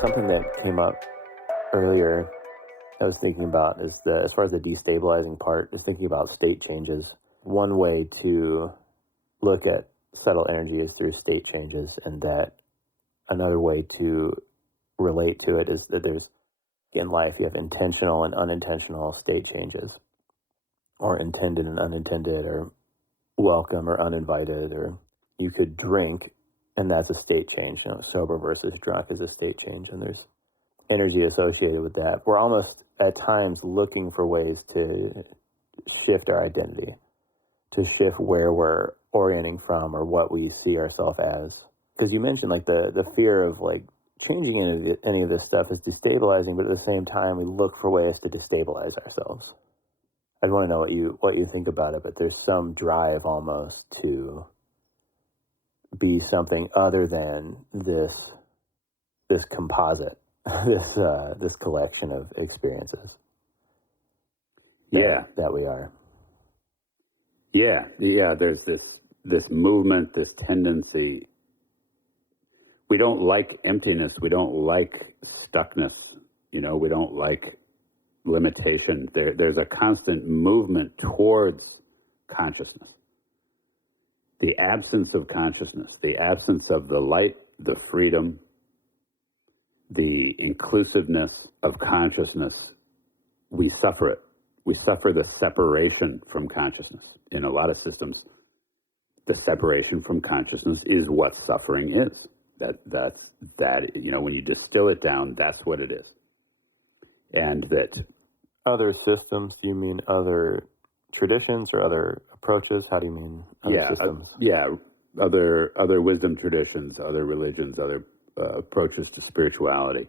Something that came up earlier I was thinking about is as far as the destabilizing part, is thinking about state changes. One way to look at subtle energy is through state changes, and that another way to relate to it is that there's, in life, you have intentional and unintentional state changes, or intended and unintended, or welcome or uninvited, or you could drink and that's a state change. Sober versus drunk is a state change, and there's energy associated with that. We're almost at times looking for ways to shift our identity, to shift where we're orienting from or what we see ourselves as. Because you mentioned like the fear of like changing any of this stuff is destabilizing, but at the same time we look for ways to destabilize ourselves. I'd want to know what you think about it, but there's some drive almost to be something other than this composite, this collection of experiences. That we are. Yeah. There's this movement, this tendency. We don't like emptiness. We don't like stuckness. We don't like limitation. There's a constant movement towards consciousness. The absence of consciousness, the absence of the light, the freedom, the inclusiveness of consciousness, we suffer it. We suffer the separation from consciousness. In a lot of systems, the separation from consciousness is what suffering is. That's when you distill it down, that's what it is. And that other systems, do you mean other traditions or other approaches? How do you mean other systems? Other wisdom traditions, other religions, other approaches to spirituality.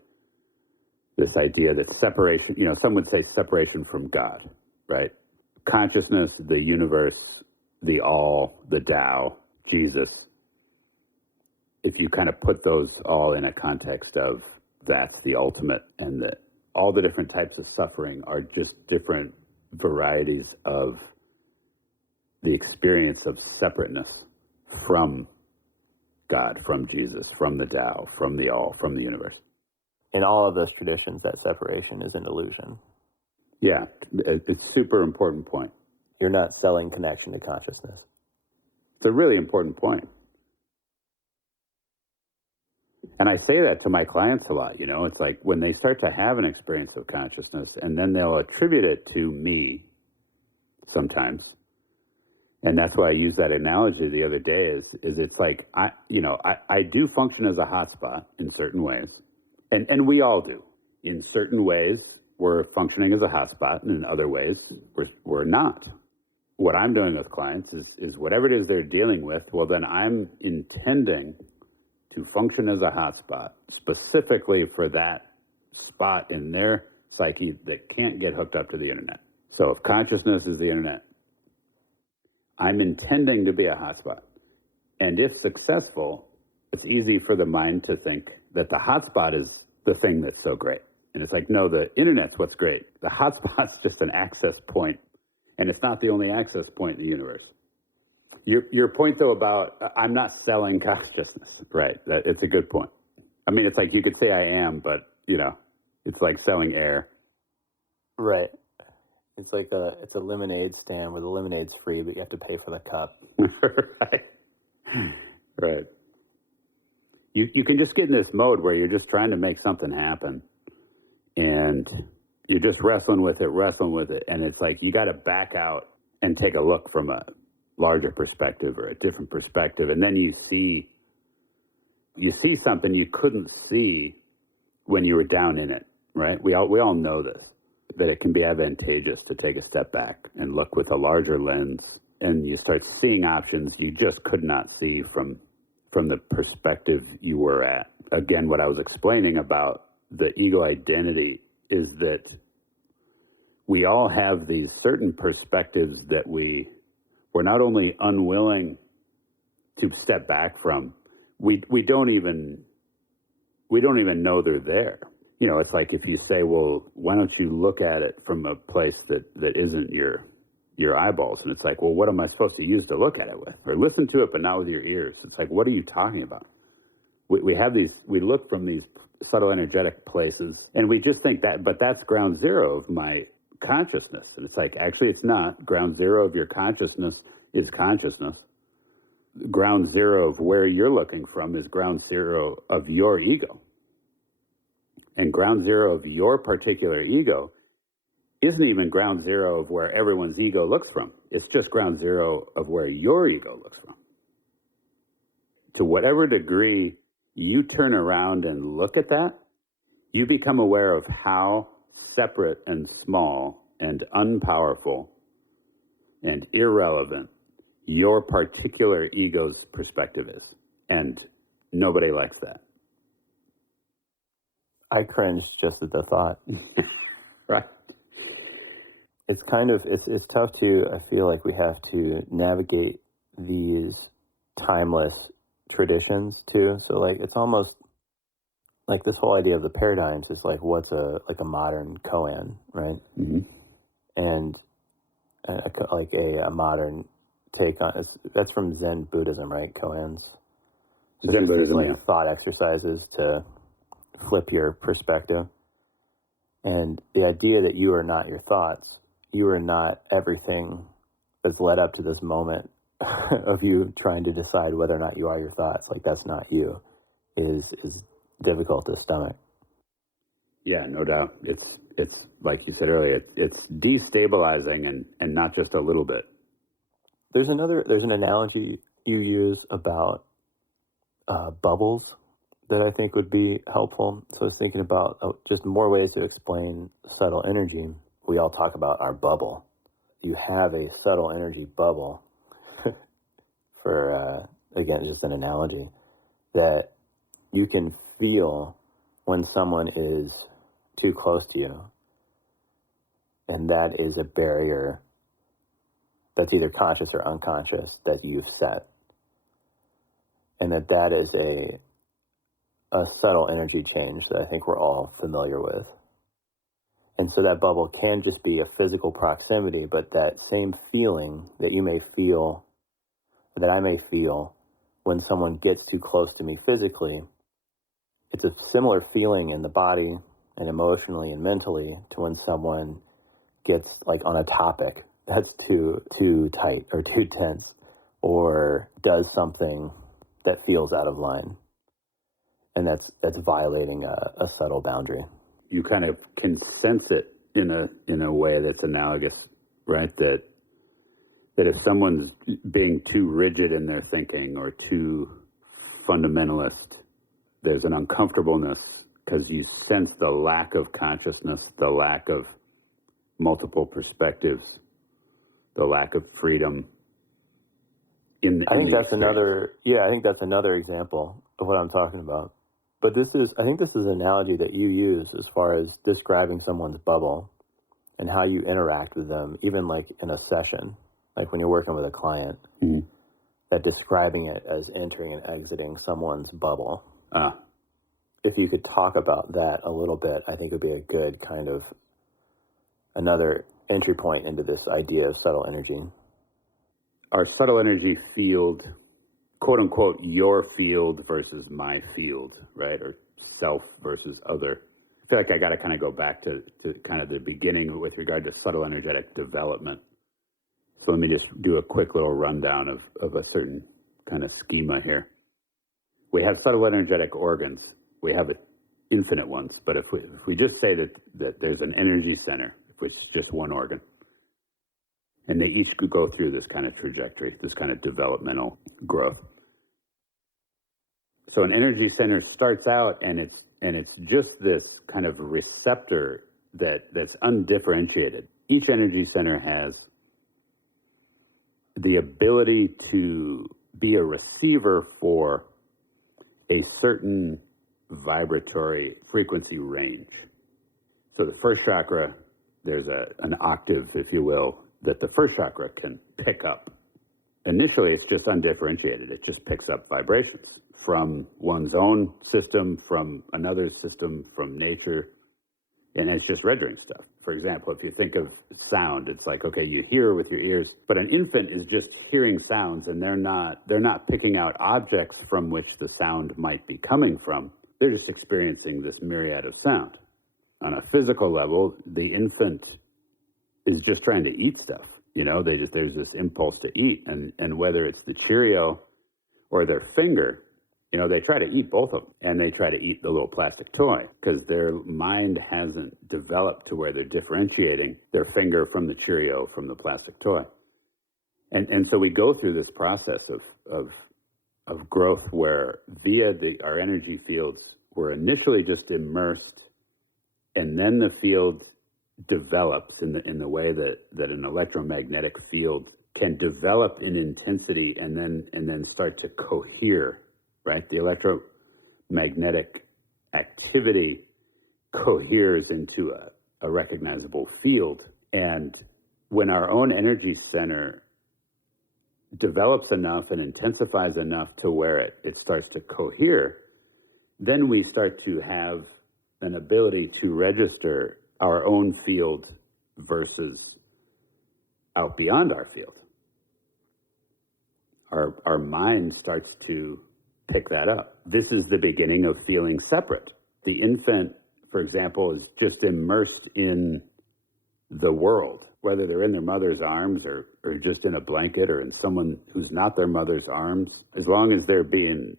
This idea that separation, some would say separation from God, right? Consciousness, the universe, the all, the Tao, Jesus. If you kind of put those all in a context of that's the ultimate, and that all the different types of suffering are just different varieties of the experience of separateness from God, from Jesus, from the Tao, from the all, from the universe. In all of those traditions, that separation is an illusion. Yeah, it's a super important point. You're not selling connection to consciousness. It's a really important point. And I say that to my clients a lot, it's like when they start to have an experience of consciousness and then they'll attribute it to me sometimes. And that's why I used that analogy the other day is it's like, I do function as a hotspot in certain ways. And we all do. In certain ways, we're functioning as a hotspot, and in other ways, we're not. What I'm doing with clients is whatever it is they're dealing with, well, then I'm intending to function as a hotspot, specifically for that spot in their psyche that can't get hooked up to the internet. So if consciousness is the internet, I'm intending to be a hotspot. And if successful, it's easy for the mind to think that the hotspot is the thing that's so great. And it's like, no, the internet's what's great. The hotspot's just an access point, and it's not the only access point in the universe. Your point, though, about I'm not selling consciousness, right? It's a good point. I mean, it's like you could say I am, but, it's like selling air. Right. It's like it's a lemonade stand where the lemonade's free, but you have to pay for the cup. Right. You can just get in this mode where you're just trying to make something happen, and you're just wrestling with it, and it's like you got to back out and take a look from a larger perspective or a different perspective, and then you see something you couldn't see when you were down in it, right? We all know this, that it can be advantageous to take a step back and look with a larger lens, and you start seeing options you just could not see from the perspective you were at. Again, what I was explaining about the ego identity is that we all have these certain perspectives that we're not only unwilling to step back from, we don't even know they're there. It's like if you say, well, why don't you look at it from a place that isn't your eyeballs? And it's like, well, what am I supposed to use to look at it with? Or listen to it, but not with your ears. It's like, what are you talking about? We look from these subtle energetic places. And we just think that, but that's ground zero of my consciousness. And it's like, actually, it's not. Ground zero of your consciousness is consciousness. Ground zero of where you're looking from is ground zero of your ego. And ground zero of your particular ego isn't even ground zero of where everyone's ego looks from. It's just ground zero of where your ego looks from. To whatever degree you turn around and look at that, you become aware of how separate and small and unpowerful and irrelevant your particular ego's perspective is. And nobody likes that. I cringe just at the thought. Right. It's kind of, it's tough to, I feel like we have to navigate these timeless traditions too. So like, it's almost like this whole idea of the paradigms is like, what's a modern koan, right? Mm-hmm. And a modern take on, that's from Zen Buddhism, right? Koans. So Zen Buddhism, like thought exercises to flip your perspective. And the idea that you are not your thoughts, you are not everything that's led up to this moment of you trying to decide whether or not you are your thoughts, like that's not you, is difficult to stomach. Yeah, no doubt. It's like you said earlier, it's destabilizing and not just a little bit. There's an analogy you use about bubbles that I think would be helpful. So I was thinking about just more ways to explain subtle energy. We all talk about our bubble. You have a subtle energy bubble for, again, just an analogy, that you can feel when someone is too close to you. And that is a barrier that's either conscious or unconscious that you've set. And that is a subtle energy change that I think we're all familiar with. And so that bubble can just be a physical proximity, but that same feeling that you may feel, that I may feel when someone gets too close to me physically, it's a similar feeling in the body and emotionally and mentally to when someone gets like on a topic that's too tight or too tense or does something that feels out of line. And that's violating a subtle boundary. You kind of can sense it in a way that's analogous, right? That if someone's being too rigid in their thinking or too fundamentalist, there's an uncomfortableness because you sense the lack of consciousness, the lack of multiple perspectives, the lack of freedom. I think that's another example of what I'm talking about. But I think this is an analogy that you use as far as describing someone's bubble and how you interact with them, even like in a session, like when you're working with a client, mm-hmm. that describing it as entering and exiting someone's bubble. If you could talk about that a little bit, I think it would be a good kind of another entry point into this idea of subtle energy. Our subtle energy field, quote unquote, your field versus my field, right? Or self versus other. I feel like I got to kind of go back to kind of the beginning with regard to subtle energetic development. So let me just do a quick little rundown of a certain kind of schema here. We have subtle energetic organs. We have infinite ones. But if we just say that there's an energy center, which is just one organ, and they each could go through this kind of trajectory, this kind of developmental growth. So an energy center starts out and it's just this kind of receptor that's undifferentiated. Each energy center has the ability to be a receiver for a certain vibratory frequency range. So the first chakra, there's an octave, if you will, that the first chakra can pick up. Initially, it's just undifferentiated. It just picks up vibrations from one's own system, from another system, from nature, and it's just registering stuff. For example, if you think of sound, it's like, okay, you hear with your ears, but an infant is just hearing sounds, and they're not picking out objects from which the sound might be coming from. They're just experiencing this myriad of sound. On a physical level, the infant is just trying to eat stuff. There's this impulse to eat, and whether it's the Cheerio or their finger, they try to eat both of them, and they try to eat the little plastic toy because their mind hasn't developed to where they're differentiating their finger from the Cheerio from the plastic toy. And so we go through this process of growth where via our energy fields, we're initially just immersed, and then the field develops in the way that an electromagnetic field can develop in intensity and then start to cohere, right? The electromagnetic activity coheres into a recognizable field. And when our own energy center develops enough and intensifies enough to where it starts to cohere, then we start to have an ability to register our own field versus out beyond our field. Our mind starts to pick that up. This is the beginning of feeling separate. The infant, for example, is just immersed in the world, whether they're in their mother's arms or just in a blanket or in someone who's not their mother's arms. As long as they're being,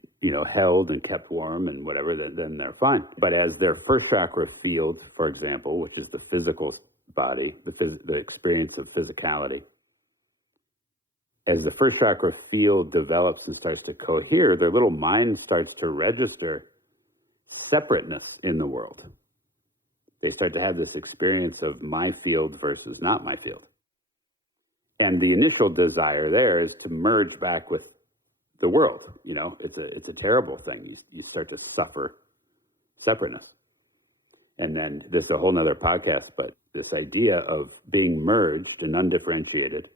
held and kept warm and whatever, then they're fine. But as their first chakra field, for example, which is the physical body, the experience of physicality, as the first chakra field develops and starts to cohere, their little mind starts to register separateness in the world. They start to have this experience of my field versus not my field. And the initial desire there is to merge back with the world. It's a terrible thing. You start to suffer separateness. And then this is a whole nother podcast, but this idea of being merged and undifferentiated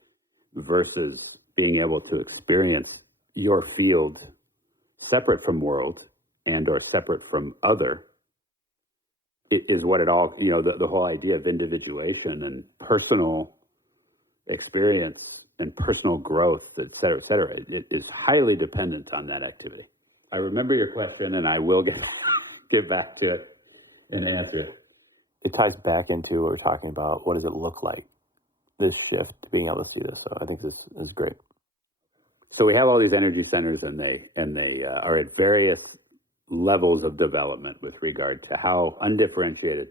versus being able to experience your field separate from world and or separate from other is what it all, the whole idea of individuation and personal experience and personal growth, et cetera, it is highly dependent on that activity. I remember your question, and I will get back to it and answer it. It ties back into what we're talking about. What does it look like, this shift, being able to see this? So I think this is great. So we have all these energy centers, and they are at various levels of development with regard to how undifferentiated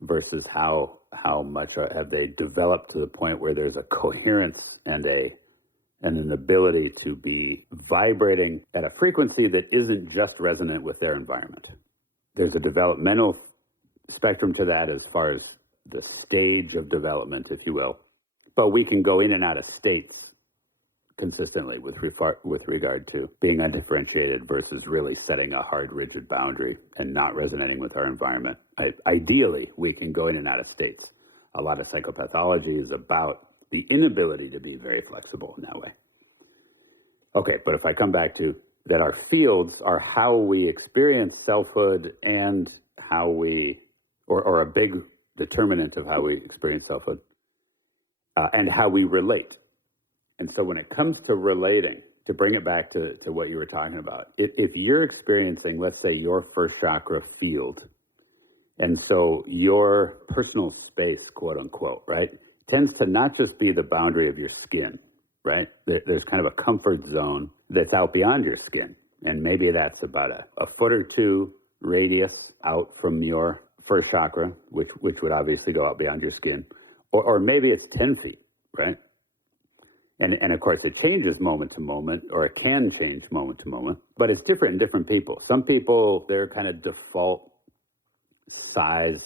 versus how much have they developed to the point where there's a coherence and an ability to be vibrating at a frequency that isn't just resonant with their environment. There's a developmental spectrum to that as far as the stage of development, if you will. But we can go in and out of states consistently with regard to being undifferentiated versus really setting a hard, rigid boundary and not resonating with our environment. Ideally, we can go in and out of states. A lot of psychopathology is about the inability to be very flexible in that way. Okay, but if I come back to that, our fields are how we experience selfhood and how we, or a big determinant of how we experience selfhood, and how we relate. And so when it comes to relating, to bring it back to what you were talking about, if you're experiencing, let's say, your first chakra field, and so your personal space, quote unquote, right, tends to not just be the boundary of your skin, right? There's kind of a comfort zone that's out beyond your skin. And maybe that's about a foot or two radius out from your first chakra, which would obviously go out beyond your skin. Or maybe it's 10 feet, right? And of course, it changes moment to moment, or it can change moment to moment, but it's different in different people. Some people, their kind of default size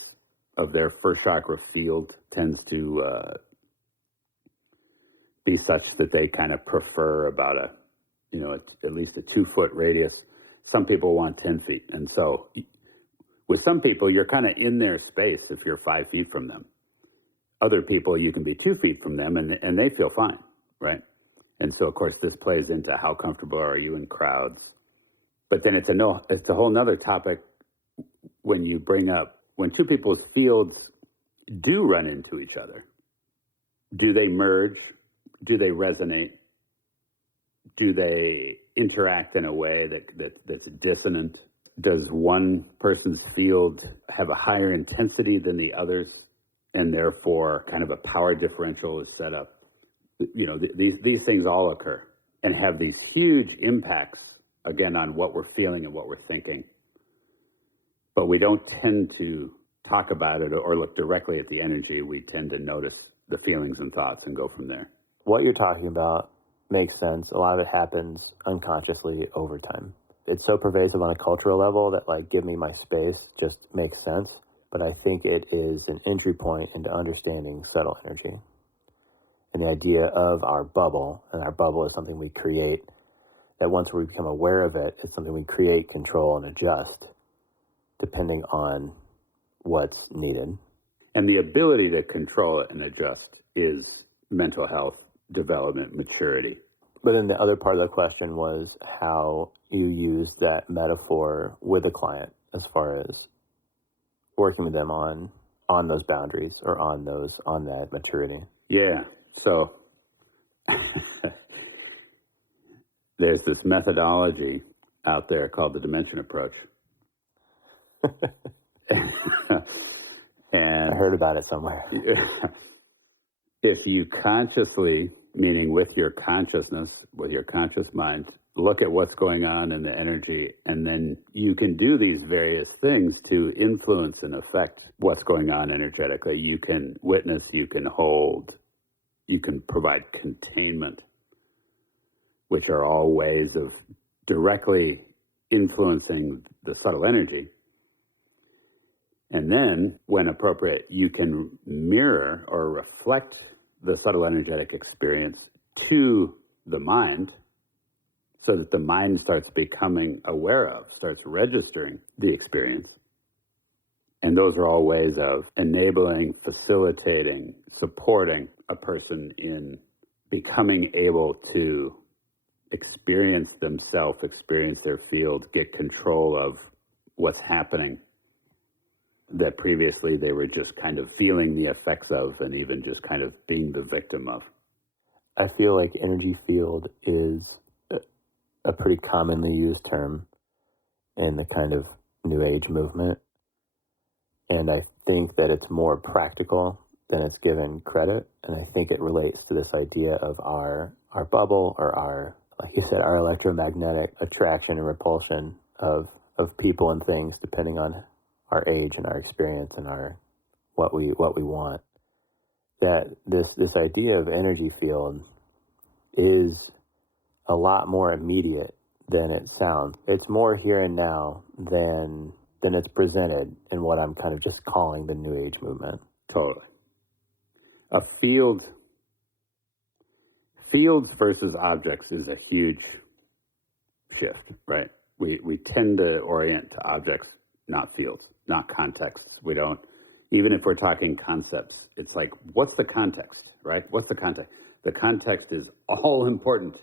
of their first chakra field tends to be such that they kind of prefer about at least a 2-foot radius. Some people want 10 feet. And so with some people, you're kind of in their space if you're 5 feet from them. Other people, you can be 2 feet from them and they feel fine. Right. And so, of course, this plays into how comfortable are you in crowds. But then it's a whole nother topic when you bring up when two people's fields do run into each other. Do they merge? Do they resonate? Do they interact in a way that's dissonant? does one person's field have a higher intensity than the others, and therefore kind of a power differential is set up? These things all occur and have these huge impacts, again, on what we're feeling and what we're thinking. But we don't tend to talk about it or look directly at the energy. We tend to notice the feelings and thoughts and go from there. What you're talking about makes sense. A lot of it happens unconsciously over time. It's so pervasive on a cultural level that like give me my space just makes sense. But I think it is an entry point into understanding subtle energy and the idea of our bubble. And our bubble is something we create, that once we become aware of it, it's something we create, control, and adjust depending on what's needed. And the ability to control it and adjust is mental health, development, maturity. But then the other part of the question was how you use that metaphor with a client as far as working with them on those boundaries or on that maturity. Yeah. So there's this methodology out there called the dimension approach. And I heard about it somewhere. If you consciously, meaning with your consciousness, with your conscious mind, look at what's going on in the energy, and then you can do these various things to influence and affect what's going on energetically. You can witness, you can hold, you can provide containment, which are all ways of directly influencing the subtle energy. And then, when appropriate, you can mirror or reflect the subtle energetic experience to the mind so that the mind starts becoming aware of, starts registering the experience. And those are all ways of enabling, facilitating, supporting a person in becoming able to experience themselves, experience their field, get control of what's happening that previously they were just kind of feeling the effects of and even just kind of being the victim of. I feel like energy field is a pretty commonly used term in the kind of New Age movement. And I think that it's more practical than it's given credit. And I think it relates to this idea of our bubble or our, like you said, our electromagnetic attraction and repulsion of people and things depending on our age and our experience and our what we want. That this idea of energy field is a lot more immediate than it sounds. It's more here and now than it's presented in what I'm kind of just calling the New Age movement. Totally. Fields versus objects is a huge shift, right? We tend to orient to objects, not fields, not contexts. We don't, even if we're talking concepts, it's like, what's the context, right? What's the context? The context is all important.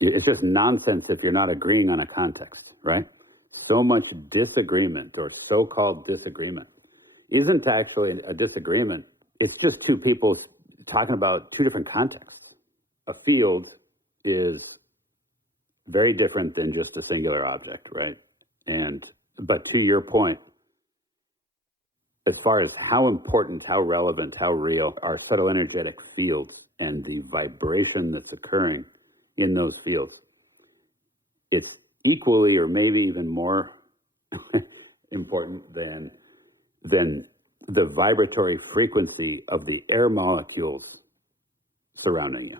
It's just nonsense if you're not agreeing on a context, right? So much disagreement or so-called disagreement isn't actually a disagreement. It's just two people talking about two different contexts. A field is very different than just a singular object, right? But to your point, as far as how important, how relevant, how real are subtle energetic fields and the vibration that's occurring in those fields, it's equally or maybe even more important than the vibratory frequency of the air molecules surrounding you.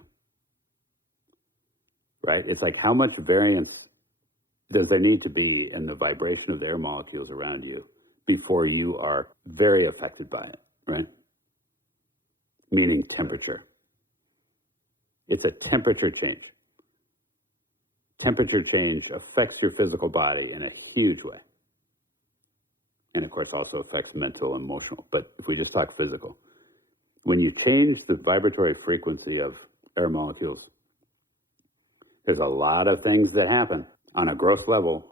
Right? It's like, how much variance does there need to be in the vibration of the air molecules around you before you are very affected by it, right? Meaning temperature. It's a temperature change. Temperature change affects your physical body in a huge way. And of course also affects mental and emotional. But if we just talk physical, when you change the vibratory frequency of air molecules, there's a lot of things that happen on a gross level,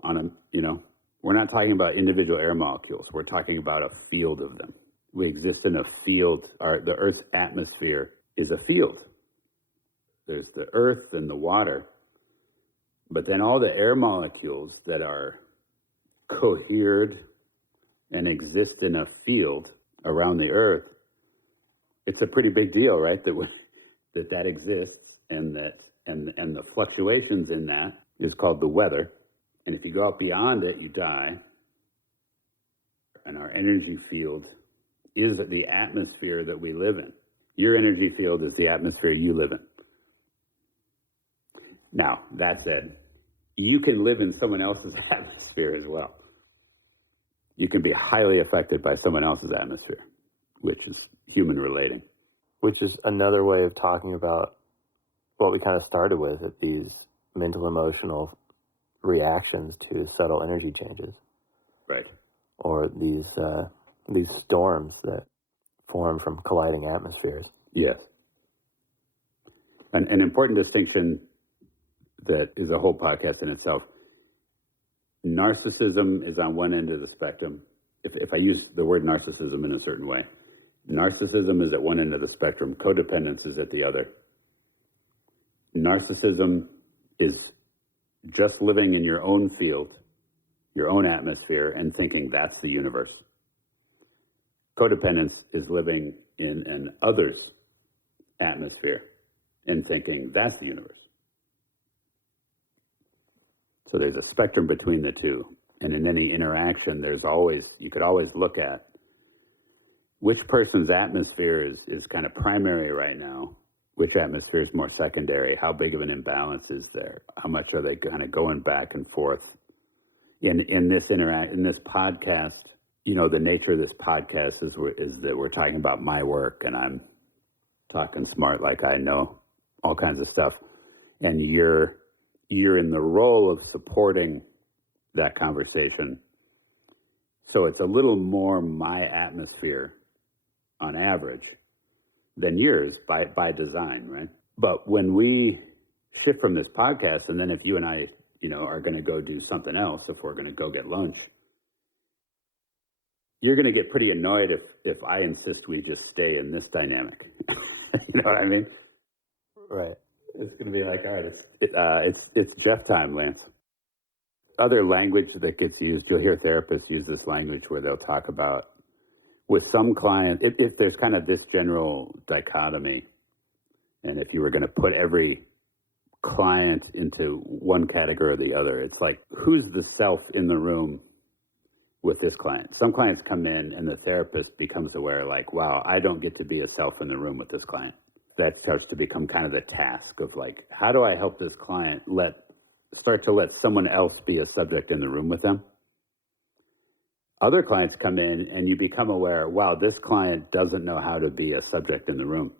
we're not talking about individual air molecules. We're talking about a field of them. We exist in a field. The Earth's atmosphere is a field. There's the earth and the water. But then all the air molecules that are cohered and exist in a field around the Earth, it's a pretty big deal, right? That exists, and the fluctuations in that is called the weather. And if you go out beyond it, you die. And our energy field is the atmosphere that we live in. Your energy field is the atmosphere you live in. Now, that said, you can live in someone else's atmosphere as well. You can be highly affected by someone else's atmosphere, which is human relating. Which is another way of talking about what we kind of started with, at these mental, emotional reactions to subtle energy changes. Right. Or these storms that form from colliding atmospheres. Yes. An important distinction that is a whole podcast in itself. Narcissism is on one end of the spectrum. If I use the word narcissism in a certain way, narcissism is at one end of the spectrum. Codependence is at the other. Narcissism is just living in your own field, your own atmosphere, and thinking that's the universe. Codependence is living in an other's atmosphere and thinking that's the universe. So there's a spectrum between the two. And in any interaction, you could always look at which person's atmosphere is kind of primary right now, which atmosphere is more secondary, how big of an imbalance is there, how much are they kind of going back and forth. In this podcast, the nature of this podcast is that we're talking about my work, and I'm talking smart like I know all kinds of stuff, and you're in the role of supporting that conversation. So it's a little more my atmosphere on average than yours by design, right? But when we shift from this podcast, and then if you and I, are going to go do something else, if we're going to go get lunch, you're going to get pretty annoyed if I insist we just stay in this dynamic. You know what I mean? Right. It's going to be like, all right, it's Jeff time, Lance. Other language that gets used, you'll hear therapists use this language where they'll talk about, with some clients, if there's kind of this general dichotomy, and if you were going to put every client into one category or the other, it's like, who's the self in the room with this client? Some clients come in and the therapist becomes aware, like, wow, I don't get to be a self in the room with this client. That starts to become kind of the task of like, how do I help this client start to let someone else be a subject in the room with them? Other clients come in and you become aware, wow, this client doesn't know how to be a subject in the room.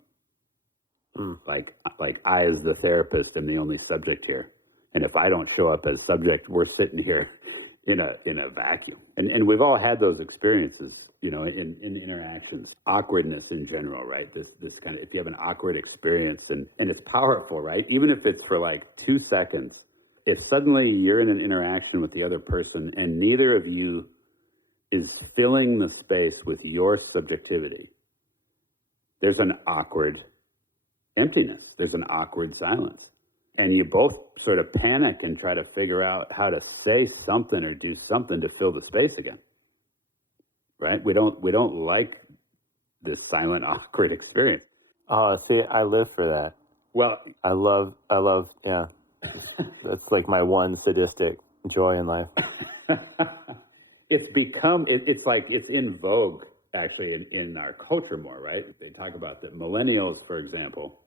Like I, as the therapist, am the only subject here. And if I don't show up as subject, we're sitting here in a vacuum. And we've all had those experiences, in interactions, awkwardness in general, right? This kind of, if you have an awkward experience and it's powerful, right? Even if it's for like 2 seconds, if suddenly you're in an interaction with the other person and neither of you is filling the space with your subjectivity, there's an awkward emptiness. There's an awkward silence. And you both sort of panic and try to figure out how to say something or do something to fill the space again. Right? We don't like this silent, awkward experience. Oh, see, I live for that. Well, I love, yeah. That's like my one sadistic joy in life. It's like it's in vogue, actually, in our culture more, right? They talk about that millennials, for example,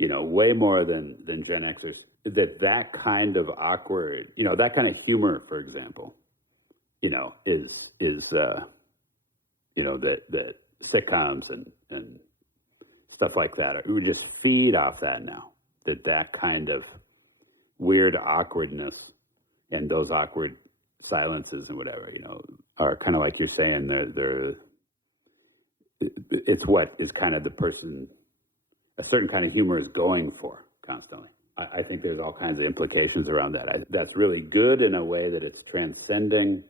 way more than Gen Xers, that kind of awkward, that kind of humor, for example, is that sitcoms and stuff like that, we just feed off that now, that kind of weird awkwardness and those awkward silences and whatever, are kind of like you're saying, it's what is kind of the person, a certain kind of humor is going for constantly. I think there's all kinds of implications around that. That's really good in a way that it's transcending.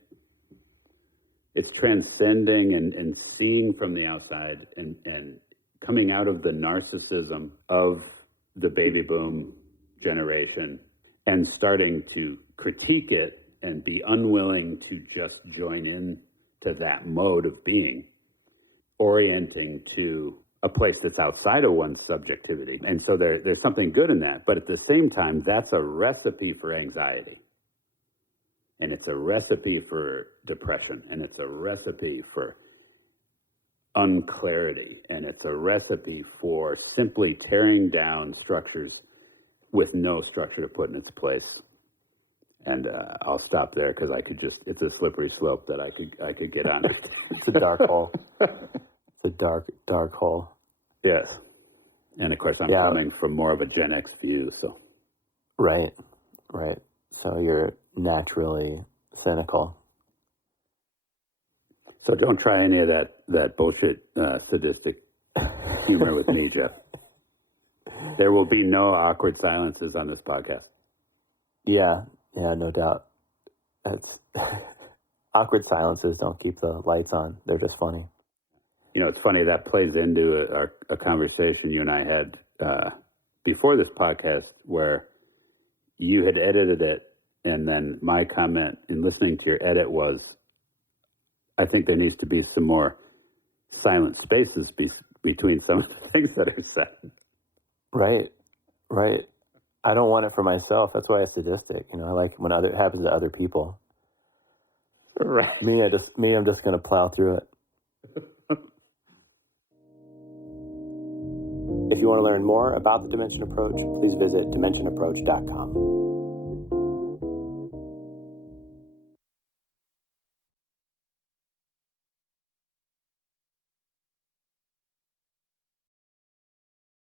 It's transcending and seeing from the outside and coming out of the narcissism of the baby boom generation and starting to critique it and be unwilling to just join in to that mode of being, orienting to a place that's outside of one's subjectivity. And so there's something good in that. But at the same time, that's a recipe for anxiety. And it's a recipe for depression. And it's a recipe for unclarity. And it's a recipe for simply tearing down structures with no structure to put in its place. And I'll stop there because it's a slippery slope that I could get on. It's a dark hole. It's a dark hole. Yes. And of course, I'm coming from more of a Gen X view, so. Right. So you're naturally cynical. So don't try any of that bullshit sadistic humor with me, Jeff. There will be no awkward silences on this podcast. Yeah, no doubt. That's awkward silences don't keep the lights on. They're just funny. You know, it's funny, that plays into a conversation you and I had before this podcast where you had edited it, and then my comment in listening to your edit was, I think there needs to be some more silent spaces between some of the things that are said. Right. I don't want it for myself. That's why it's sadistic. You know, I like when it happens to other people. Right. Me, I'm just going to plow through it. If you want to learn more about the Dimension Approach, please visit dimensionapproach.com.